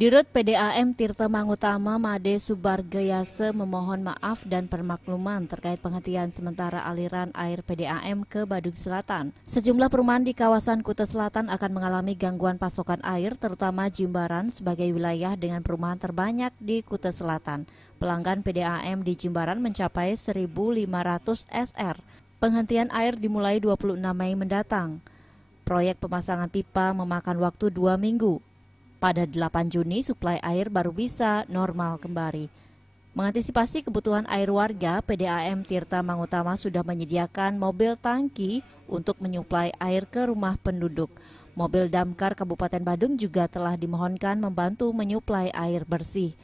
Dirut PDAM Tirta Mangutama Made Subargayase memohon maaf dan permakluman terkait penghentian sementara aliran air PDAM ke Badung Selatan. Sejumlah perumahan di kawasan Kuta Selatan akan mengalami gangguan pasokan air, terutama Jimbaran sebagai wilayah dengan perumahan terbanyak di Kuta Selatan. Pelanggan PDAM di Jimbaran mencapai 1.500 SR. Penghentian air dimulai 26 Mei mendatang. Proyek pemasangan pipa memakan waktu 2 minggu. Pada 8 Juni, suplai air baru bisa normal kembali. Mengantisipasi kebutuhan air warga, PDAM Tirta Mangutama sudah menyediakan mobil tangki untuk menyuplai air ke rumah penduduk. Mobil damkar Kabupaten Badung juga telah dimohonkan membantu menyuplai air bersih.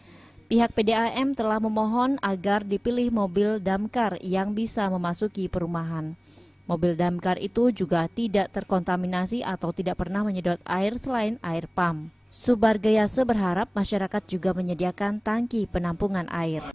Pihak PDAM telah memohon agar dipilih mobil damkar yang bisa memasuki perumahan. Mobil damkar itu juga tidak terkontaminasi atau tidak pernah menyedot air selain air pam. Subargayase berharap masyarakat juga menyediakan tangki penampungan air.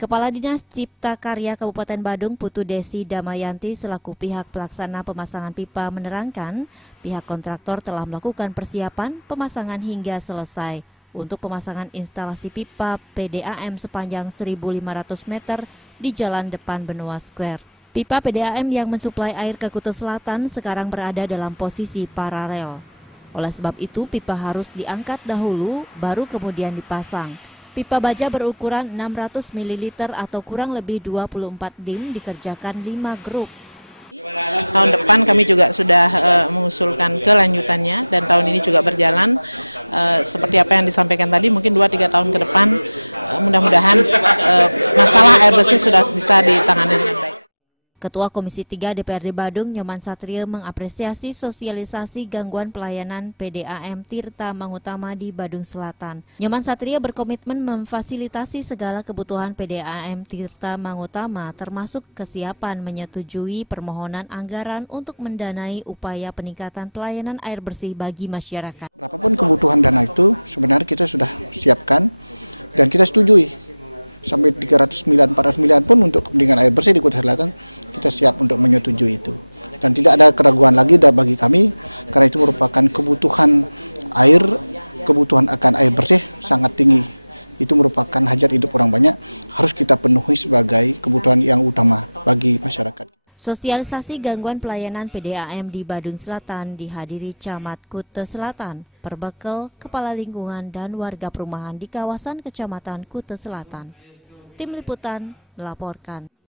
Kepala Dinas Cipta Karya Kabupaten Badung Putu Desi Damayanti selaku pihak pelaksana pemasangan pipa menerangkan pihak kontraktor telah melakukan persiapan pemasangan hingga selesai untuk pemasangan instalasi pipa PDAM sepanjang 1.500 meter di jalan depan Benua Square. Pipa PDAM yang mensuplai air ke Kuta Selatan sekarang berada dalam posisi paralel. Oleh sebab itu pipa harus diangkat dahulu baru kemudian dipasang. Pipa baja berukuran 600 ml atau kurang lebih 24 dim dikerjakan 5 grup. Ketua Komisi 3 DPRD Badung, Nyoman Satria, mengapresiasi sosialisasi gangguan pelayanan PDAM Tirta Mangutama di Badung Selatan. Nyoman Satria berkomitmen memfasilitasi segala kebutuhan PDAM Tirta Mangutama, termasuk kesiapan menyetujui permohonan anggaran untuk mendanai upaya peningkatan pelayanan air bersih bagi masyarakat. Sosialisasi gangguan pelayanan PDAM di Badung Selatan dihadiri Camat Kuta Selatan, Perbekel, Kepala Lingkungan, dan warga perumahan di kawasan Kecamatan Kuta Selatan. Tim Liputan melaporkan.